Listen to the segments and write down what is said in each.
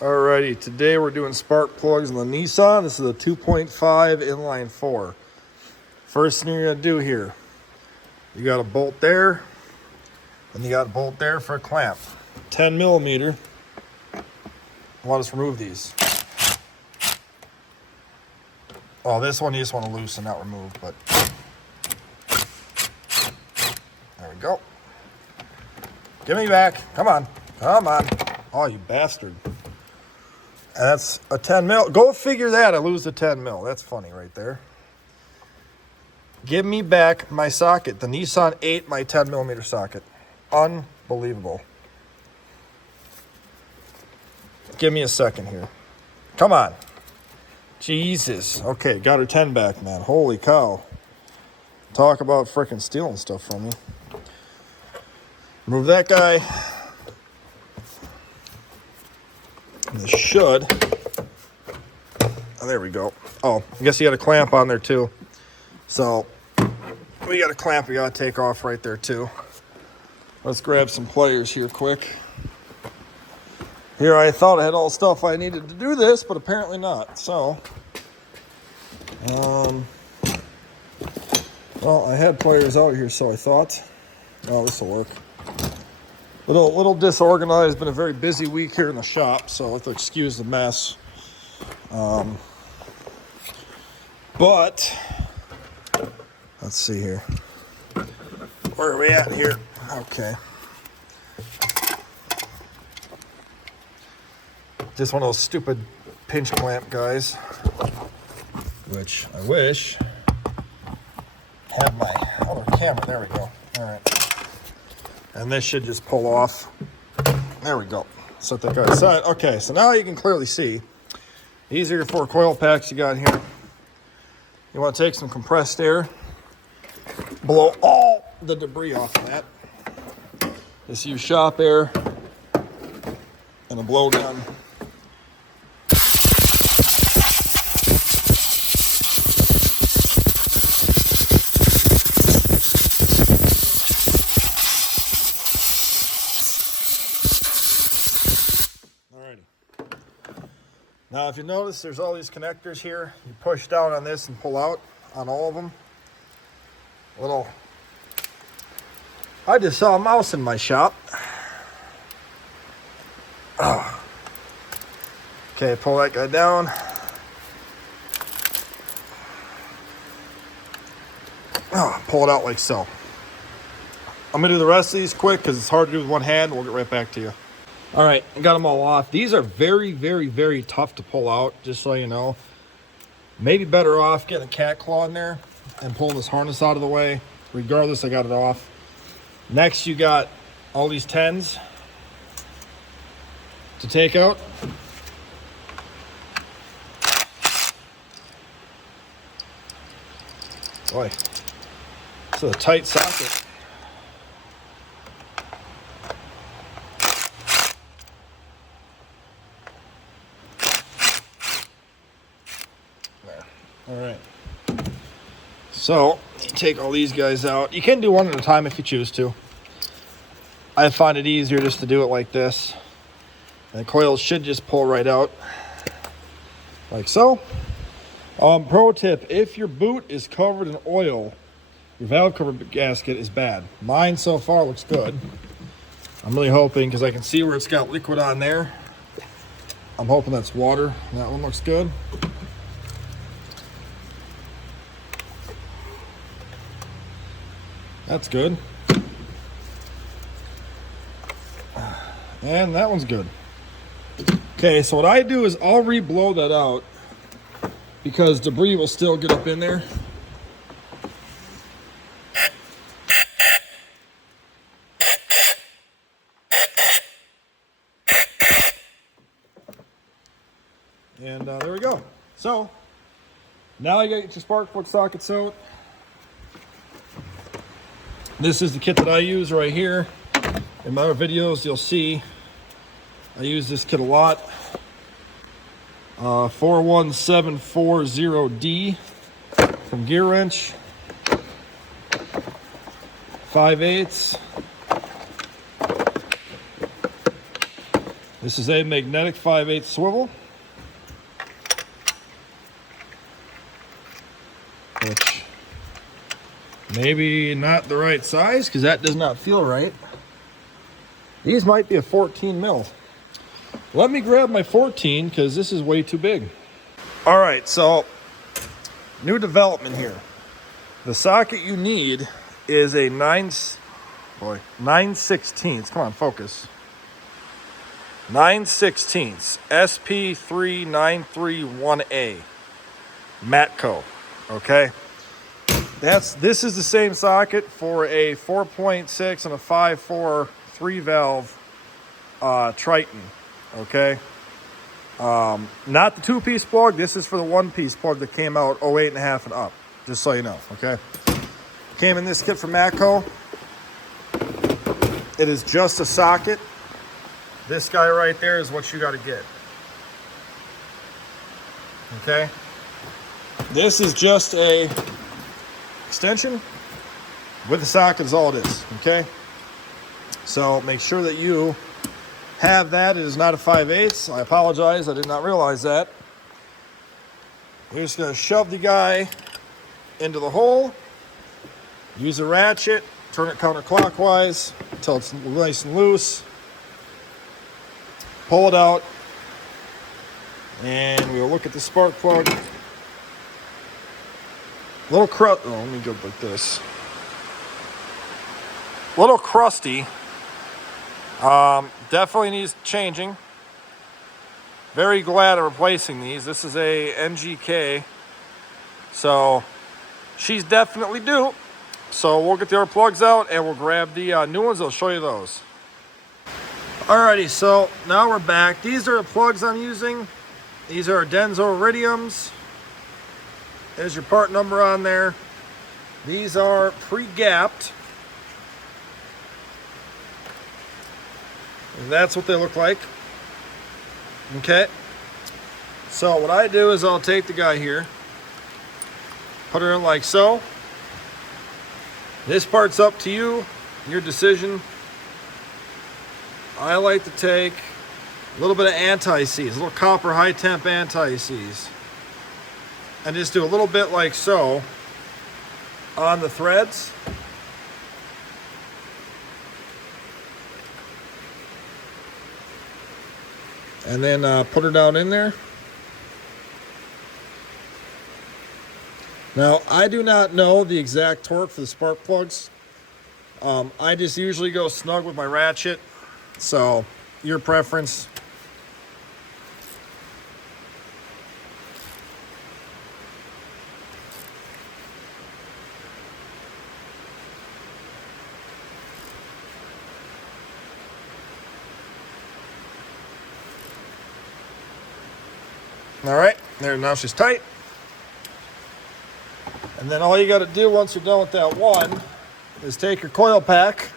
Alrighty, today we're doing spark plugs on the Nissan. This is a 2.5 inline 4. First thing you're going to do here, you got a bolt there, and you got a bolt there for a clamp. 10 millimeter. Let us remove these. Oh, this one you just want to loosen, not remove, but there we go. Give me back. Come on. Come on. Oh, you bastard. And that's a 10 mil. Go figure that. I lose the 10 mil. That's funny right there. Give me back my socket. The Nissan ate my 10 millimeter socket. Unbelievable. Give me a second here. Come on. Jesus. Okay, got her 10 back, man. Holy cow. Talk about freaking stealing stuff from me. Remove that guy. This should. Oh, there we go. Oh, I guess you got a clamp on there too. So we got a clamp we got to take off right there too. Let's grab some pliers here quick. Here I thought I had all the stuff I needed to do this, but apparently not. So, well, I had pliers out here, so I thought, oh, this will work. Little disorganized. Been a very busy week here in the shop, so let's excuse the mess. But let's see here. Where are we at here? Okay. Just one of those stupid pinch clamp guys, which I wish had my other camera. There we go. All right. And this should just pull off. There we go. Set that guy aside. Okay, so now you can clearly see. These are your 4 coil packs you got here. You want to take some compressed air, blow all the debris off of that. This is your shop air and a blow gun. Now, if you notice, there's all these connectors here. You push down on this and pull out on all of them. I just saw a mouse in my shop. Oh. Okay, pull that guy down. Oh, pull it out like so. I'm gonna do the rest of these quick because it's hard to do with one hand. We'll get right back to you. All right, I got them all off. These are very, very, very tough to pull out, just so you know. Maybe better off getting a cat claw in there and pulling this harness out of the way. Regardless, I got it off. Next, you got all these 10s to take out. Boy, this is a tight socket. All right, so you take all these guys out. You can do one at a time if you choose to. I find it easier just to do it like this. And the coils should just pull right out, like so. Pro tip, if your boot is covered in oil, your valve cover gasket is bad. Mine so far looks good. I'm really hoping, because I can see where it's got liquid on there. I'm hoping that's water. That one looks good. That's good. And that one's good. Okay, so what I do is I'll re-blow that out because debris will still get up in there. And there we go. So now you got your spark plug sockets out. This is the kit that I use right here. In my other videos, you'll see I use this kit a lot. 41740D from Gear Wrench. 5/8. This is a magnetic 5/8 swivel, which maybe not the right size because that does not feel right. These might be a 14 mil. Let me grab my 14 because this is way too big. All right, so new development here. The socket you need is a 9/16. Come on, focus. 9/16 SP3931A Matco. Okay, this is the same socket for a 4.6 and a 5.4 3-valve Triton. Okay, not the 2-piece plug. This is for the 1-piece plug that came out 08.5 and up. Just so you know. Okay, came in this kit from Matco. It is just a socket. This guy right there is what you got to get. Okay, this is just a extension with the socket is all it is. Okay, so make sure that you have that. It is not a 5/8. I apologize, I did not realize that. We're just going to shove the guy into the hole, use a ratchet, turn it counterclockwise until it's nice and loose, pull it out, and we'll look at the spark plug. Little let me go like this. Little crusty. Definitely needs changing. Very glad I'm replacing these. This is a NGK, so she's definitely due. So we'll get the other plugs out and we'll grab the new ones. I'll show you those. Alrighty, so now we're back. These are the plugs I'm using. These are Denso Iridiums. There's your part number on there. These are pre-gapped. That's what they look like. Okay, so what I do is I'll take the guy here, put her in like so. This part's up to you, your decision. I like to take a little bit of anti-seize, a little copper high temp anti-seize, and just do a little bit like so on the threads. And then put her down in there. Now, I do not know the exact torque for the spark plugs. I just usually go snug with my ratchet. So, your preference. All right, there, now she's tight. And then all you got to do once you're done with that one is take your coil pack,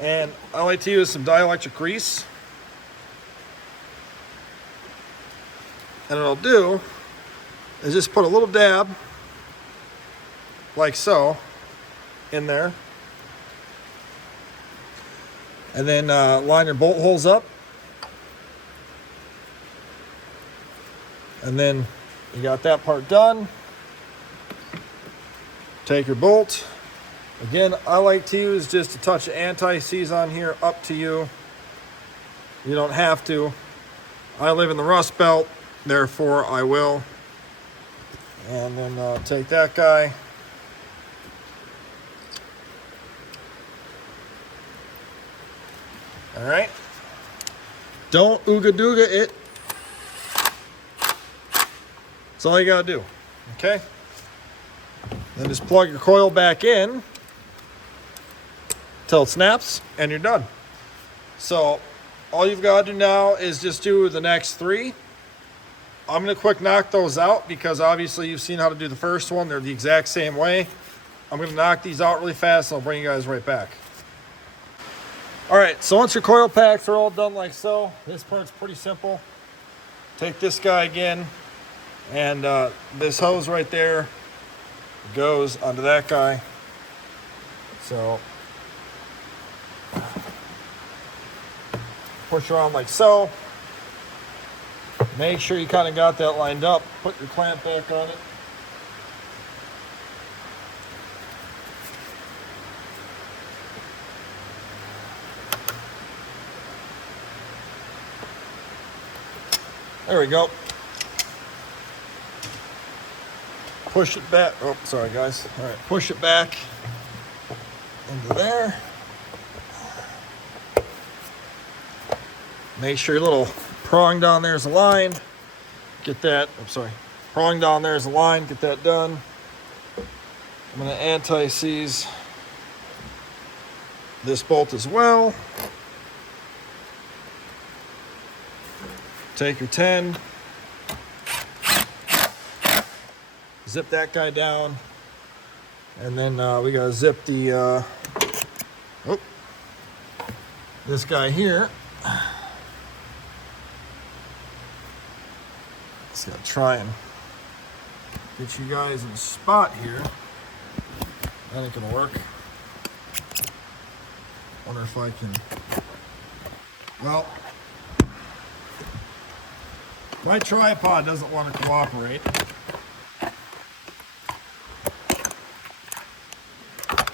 and I like to use some dielectric grease. And what I'll do is just put a little dab, like so, in there. And then line your bolt holes up. And then you got that part done. Take your bolt. Again, I like to use just a touch of anti-seize on here, up to you. You don't have to. I live in the Rust Belt, therefore I will. And then take that guy. All right. Don't ooga dooga it. That's all you gotta do, okay? Then just plug your coil back in till it snaps and you're done. So all you've got to do now is just do the next 3. I'm gonna quick knock those out because obviously you've seen how to do the first one. They're the exact same way. I'm gonna knock these out really fast and I'll bring you guys right back. All right, so once your coil packs are all done like so, this part's pretty simple. Take this guy again. And this hose right there goes onto that guy. So push around like so. Make sure you kind of got that lined up. Put your clamp back on it. There we go. Push it back. Oh, sorry guys. All right, push it back into there. Make sure your little prong down there is aligned. Get that, I'm sorry. Prong down there is aligned. Get that done. I'm going to anti-seize this bolt as well. Take your 10. Zip that guy down. And then we got to zip the, this guy here. Just got to try and get you guys in a spot here. That ain't going to work. Wonder if I can, well, my tripod doesn't want to cooperate.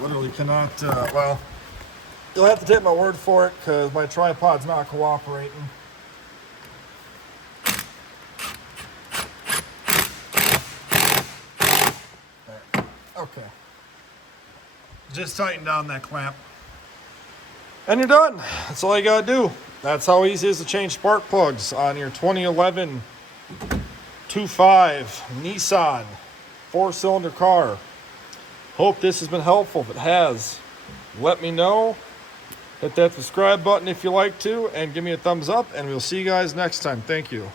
Literally cannot, well, you'll have to take my word for it because my tripod's not cooperating. There. Okay. Just tighten down that clamp. And you're done. That's all you gotta do. That's how easy it is to change spark plugs on your 2011 2.5 Nissan 4-cylinder car. Hope this has been helpful. If it has, let me know. Hit that subscribe button if you like to, and give me a thumbs up, and we'll see you guys next time. Thank you.